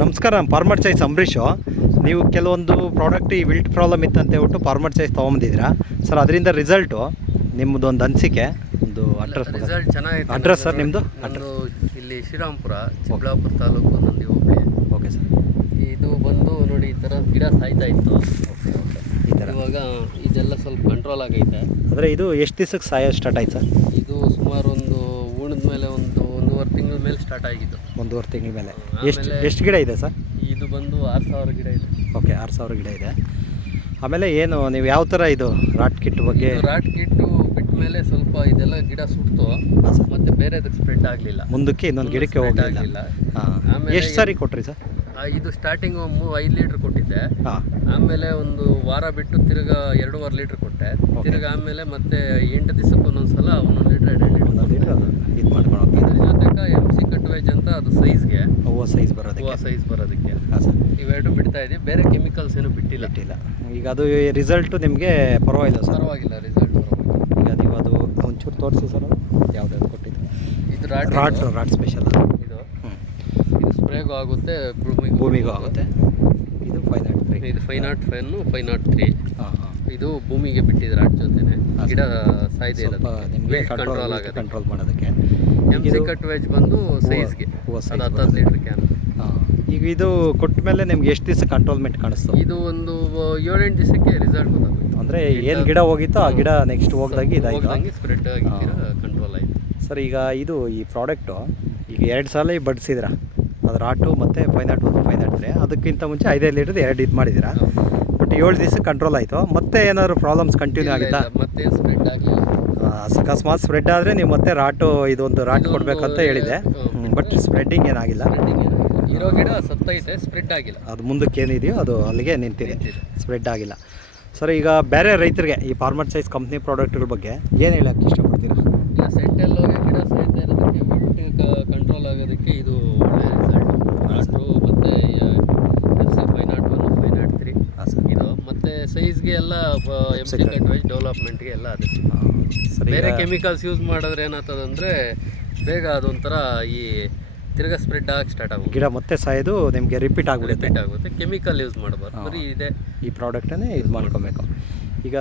ನಮಸ್ಕಾರ, ನಾನು farmer choice Ambareesh. ನೀವು ಕೆಲವೊಂದು ಪ್ರಾಡಕ್ಟ್ ಈ ವಿಲ್ಟ್ ಪ್ರಾಬ್ಲಮ್ ಇತ್ತು ಅಂತ ಹೇಳ್ಬಿಟ್ಟು ಫಾರ್ಮರ್ ಚಾಯ್ಸ್ ತೊಗೊಂಬಂದಿದ್ದೀರಾ ಸರ್. ಅದರಿಂದ ರಿಸಲ್ಟು ನಿಮ್ಮದು ಒಂದು ಅನಿಸಿಕೆ, ಒಂದು ಅಡ್ರೆಸ್. ರಿಸಲ್ಟ್ ಚೆನ್ನಾಗಿದೆ. ಅಡ್ರೆಸ್ ಸರ್ ನಿಮ್ಮದು? ನಂದು ಇಲ್ಲಿ ಶ್ರೀರಾಮ್ಪುರ, ಚಿಕ್ಕಬಳ್ಳಾಪುರ ತಾಲೂಕು, ನಂದಿ ಹೋಬಳಿ. Okay sir. ಇದು ಬಂದು ನೋಡಿ, ಈ ಥರ ಗಿಡ ಸಾಯ್ತಾ ಇತ್ತು. ಈ ಥರ ಇವಾಗ ಇದೆಲ್ಲ ಸ್ವಲ್ಪ ಕಂಟ್ರೋಲ್ ಆಗೈತೆ. ಅಂದರೆ ಇದು ಎಷ್ಟು ದಿವಸಕ್ಕೆ ಸಾಯೋ ಸ್ಟಾರ್ಟ್ ಆಯ್ತು ಸರ್? ಇದು ಸುಮಾರು ಒಂದು ಉಣಿದ ಮೇಲೆ ಒಂದೂವರೆ ತಿಂಗಳ ಮೇಲೆ ಸ್ಟಾರ್ಟ್ ಆಗಿದ್ದು. 1.5 ತಿಂಗಳ ಮೇಲೆ. ಎಷ್ಟು ಗಿಡ ಇದೆ ಸರ್? ಇದು ಬಂದು 6,000 ಗಿಡ ಇದೆ. ಓಕೆ, 6,000 ಗಿಡ ಇದೆ. ಆಮೇಲೆ ಏನು ನೀವು ಯಾವ ಥರ ಇದು ರಾಟ್ ಕಿಟ್ ಬಗ್ಗೆ? ರಾಟ್ ಕಿಟ್ಟು ಬಿಟ್ಟ ಮೇಲೆ ಸ್ವಲ್ಪ ಇದೆಲ್ಲ ಗಿಡ ಸುಡ್ತು. ಮತ್ತೆ ಬೇರೆದಕ್ಕೆ ಸ್ಪ್ರೆಡ್ ಆಗಲಿಲ್ಲ, ಮುಂದಕ್ಕೆ ಇನ್ನೊಂದು ಗಿಡಕ್ಕೆ ಹೋಗಲಿಲ್ಲ. ಆಮೇಲೆ ಎಷ್ಟು ಸಾರಿ ಕೊಟ್ರಿ ಸರ್? ಇದು ಸ್ಟಾರ್ಟಿಂಗ್ 5 ಲೀಟ್ರ್ ಕೊಟ್ಟಿದ್ದೆ. ಆಮೇಲೆ ಒಂದು ವಾರ ಬಿಟ್ಟು ತಿರ್ಗಾ 2.5 ಲೀಟ್ರ್ ಕೊಟ್ಟೆ. ತಿರ್ಗಾ ಆಮೇಲೆ ಮತ್ತೆ 8 ದಿವಸಕ್ಕೆ ಒಂದೊಂದ್ಸಲ 1 ಲೀಟ್ರ್ 2 ಲೀಟ್ರ್ ಇದು ಮಾಡ್ಕೊಂಡು ಇದ್ರ ಜೊತೆಗೆ MC ಕಟ್ವೇಜ್ ಅಂತ, ಅದು ಸೈಜ್ಗೆ ಹೂವು ಸೈಜ್ ಬರೋದಕ್ಕೆ. ಹಾಂ ಸರ್. ಇವೆರಡು ಬಿಡ್ತಾ ಇದ್ದೀವಿ, ಬೇರೆ ಕೆಮಿಕಲ್ಸ್ ಏನು ಬಿಟ್ಟಿಲ್ಲ. ಈಗ ಅದು ರಿಸಲ್ಟು ನಿಮಗೆ ಪರವಾಗಿಲ್ಲ ಸರ್? ಪರವಾಗಿಲ್ಲ, ರಿಸಲ್ಟ್ ಈಗ ನೀವು ಅದು ಒಂಚೂರು ತೋರಿಸಿ ಸರ್, ಅದು ಯಾವ್ದಾದ್ರು ಕೊಟ್ಟಿದ್ದು? ಇದು ರಾಟ್ ಸ್ಪೆಷಲ್. ಇದು ಸ್ಪ್ರೇಗೂ ಆಗುತ್ತೆ, ಭೂಮಿಗೂ ಆಗುತ್ತೆ. ಇದು 503. ಇದು 505 503. ಹಾಂ ಹಾಂ. ಇದು ಭೂಮಿಗೆ ಬಿಟ್ಟಿದ್ರೆ ರಾಟ್ ಜೊತೆನೆ ಗಿಡ ಸಾಯ್ದೆ ಸ್ವಲ್ಪ ನಿಮಗೆ ಕಂಟ್ರೋಲ್ ಮಾಡೋದಕ್ಕೆ. MC ಕಟ್ವೇಜ್ ಬಂದು ಸೈಜ್ಗೆ ಅದು 10 ಲೀಟ್ರ್ ಕ್ಯಾನ್. ಹಾಂ. ಈಗ ಇದು ಕೊಟ್ಟ ಮೇಲೆ ನಿಮ್ಗೆ ಎಷ್ಟು ದಿವಸ ಕಂಟ್ರೋಲ್ಮೆಂಟ್ ಕಾಣಿಸ್ತು? ಇದು ಒಂದು 7-8 ದಿವಸಕ್ಕೆ ರಿಸಲ್ಟ್ ಗೊತ್ತಾಗುತ್ತೆ. ಅಂದರೆ ಏನು ಗಿಡ ಹೋಗಿತ್ತೋ ಆ ಗಿಡ ನೆಕ್ಸ್ಟ್ ಹೋಗ್ದಂಗೆ ಇದಾಗಿ ಸ್ಪ್ರೆಡ್ ಆಗಿ ಕಂಟ್ರೋಲ್ ಆಯಿತು ಸರ್. ಈಗ ಈ ಪ್ರಾಡಕ್ಟು ಈಗ 2 ಸಲ ಬಡಿಸಿದ್ರ, ಅದು ರಾಟು ಮತ್ತು 501 503. ಅದಕ್ಕಿಂತ ಮುಂಚೆ 5 ಲೀಟ್ರದ್ದು 2 ಇದು ಮಾಡಿದ್ದೀರಾ. ಬಟ್ 7 ದಿವಸ ಕಂಟ್ರೋಲ್ ಆಯಿತು. ಮತ್ತೆ ಏನಾದ್ರು ಪ್ರಾಬ್ಲಮ್ಸ್ ಕಂಟಿನ್ಯೂ ಆಗುತ್ತಾ? ಮತ್ತೆ ಸ್ಪ್ರೆಡ್ ಆಗಲಿಲ್ಲ. ಅಕಸ್ಮಾತ್ ಸ್ಪ್ರೆಡ್ ಆದರೆ ನೀವು ಮತ್ತೆ ಇದೊಂದು ರಾಟ್ ಕೊಡಬೇಕಂತ ಹೇಳಿದೆ. ಬಟ್ ಸ್ಪ್ರೆಡ್ಡಿಂಗ್ ಏನಾಗಿಲ್ಲ. ಇರೋ ಗಿಡ ಸತ್ತೈತೆ, ಸ್ಪ್ರೆಡ್ ಆಗಿಲ್ಲ. ಅದು ಮುಂದಕ್ಕೆ ಏನಿದೆಯೋ ಅದು ಅಲ್ಲಿಗೆ ನಿಂತಿದೆ, ಸ್ಪ್ರೆಡ್ ಆಗಿಲ್ಲ. ಸರ್, ಈಗ ಬೇರೆ ರೈತರಿಗೆ ಈ ಫಾರ್ಮರ್ ಚಾಯ್ಸ್ ಕಂಪ್ನಿ ಪ್ರಾಡಕ್ಟ್ಗಳ ಬಗ್ಗೆ ಏನು ಹೇಳೋಕ್ಕೆ ಇಷ್ಟಪಡ್ತೀರಾ? ಇಲ್ಲ, ಸೆಂಟೆಲ್ ಹೋಗಿ ಗಿಡ ಸಾಯ್ತಾ ಇರೋದಕ್ಕೆ, ವಿಲ್ಟ್ ಕಂಟ್ರೋಲ್ ಆಗೋದಕ್ಕೆ ಇದು ಒಳ್ಳೆಯ ರಿಸಲ್ಟ್. ರಾಟು ಮತ್ತು FC 501 503. ಇದು ಮತ್ತು ಸೈಜ್ಗೆ ಎಲ್ಲ MC ಕಟ್ವೇಜ್ ಡೆವಲಪ್ಮೆಂಟ್ಗೆ ಎಲ್ಲ ಅದೇ. ಬೇರೆ ಕೆಮಿಕಲ್ಸ್ ಯೂಸ್ ಮಾಡಿದ್ರೆ ಏನಾಗ್ತದಂದರೆ ಬೇಗ ಅದೊಂಥರ ಈ ತಿರ್ಗಾ ಸ್ಪ್ರೆಡ್ ಆಗಿ ಸ್ಟಾರ್ಟ್ ಆಗುತ್ತೆ, ಗಿಡ ಮತ್ತೆ ಸಾಯೋದು ನಿಮಗೆ ರಿಪೀಟ್ ಆಗುತ್ತೆ. ಕೆಮಿಕಲ್ ಯೂಸ್ ಮಾಡಬಾರ್ದು, ಬರೀ ಇದೆ ಈ ಪ್ರಾಡಕ್ಟನ್ನೇ ಇದು ಮಾಡ್ಕೊಬೇಕು. ಈಗ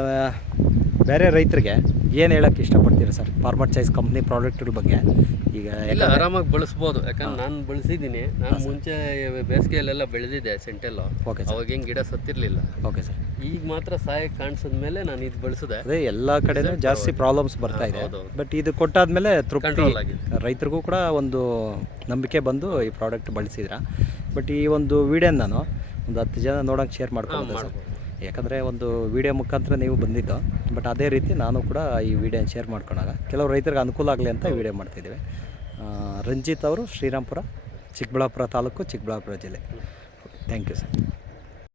ಬೇರೆ ರೈತರಿಗೆ ಏನು ಹೇಳೋಕ್ಕೆ ಇಷ್ಟಪಡ್ತೀರಾ ಸರ್ ಫಾರ್ಮರ್ ಚಾಯ್ಸ್ ಕಂಪ್ನಿ ಪ್ರಾಡಕ್ಟ್ಗಳ ಬಗ್ಗೆ? ಈಗ ಎಲ್ಲ ಆರಾಮಾಗಿ ಬಳಸ್ಬೋದು, ಯಾಕಂದ್ರೆ ನಾನು ಬಳಸಿದ್ದೀನಿ. ನಾನು ಮುಂಚೆ ಬೇಸಿಗೆಯಲ್ಲೆಲ್ಲ ಬೆಳೆದಿದ್ದೆ ಸೆಂಟೆಲ್ಲು. ಓಕೆ, ಅವಾಗ ಏನು ಗಿಡ ಸತ್ತಿರಲಿಲ್ಲ. Okay sir. ಈಗ ಮಾತ್ರ ಸಾಯಕ್ಕೆ ಕಾಣಿಸಿದ ಮೇಲೆ ನಾನು ಇದು ಬಳಸಿದೆ. ಅದೇ ಎಲ್ಲ ಕಡೆನೂ ಜಾಸ್ತಿ ಪ್ರಾಬ್ಲಮ್ಸ್ ಬರ್ತಾ ಇದೆ. ಬಟ್ ಇದು ಕೊಟ್ಟಾದ್ಮೇಲೆ ತೃಪ್ತಿ, ರೈತರಿಗೂ ಕೂಡ ಒಂದು ನಂಬಿಕೆ ಬಂದು ಈ ಪ್ರಾಡಕ್ಟ್ ಬಳಸಿದ್ರ. ಬಟ್ ಈ ಒಂದು ವಿಡಿಯೋನ ನಾನು ಒಂದು 10 ಜನ ನೋಡೋಂಗೆ ಶೇರ್ ಮಾಡ್ಕೊಬೋದು ಸರ್. ಯಾಕಂದರೆ ಒಂದು ವಿಡಿಯೋ ಮುಖಾಂತರ ನೀವು ಬಂದಿದ್ದು, ಬಟ್ ಅದೇ ರೀತಿ ನಾನು ಕೂಡ ಈ ವಿಡಿಯೋನ ಶೇರ್ ಮಾಡ್ಕೊಂಡಾಗ ಕೆಲವು ರೈತರಿಗೆ ಅನುಕೂಲ ಆಗಲಿ ಅಂತ ವಿಡಿಯೋ ಮಾಡ್ತಿದ್ದೀವಿ. ರಂಜಿತ್ ಅವರು, ಶ್ರೀರಾಮ್ಪುರ, ಚಿಕ್ಕಬಳ್ಳಾಪುರ ತಾಲೂಕು, ಚಿಕ್ಕಬಳ್ಳಾಪುರ ಜಿಲ್ಲೆ. Thank you sir.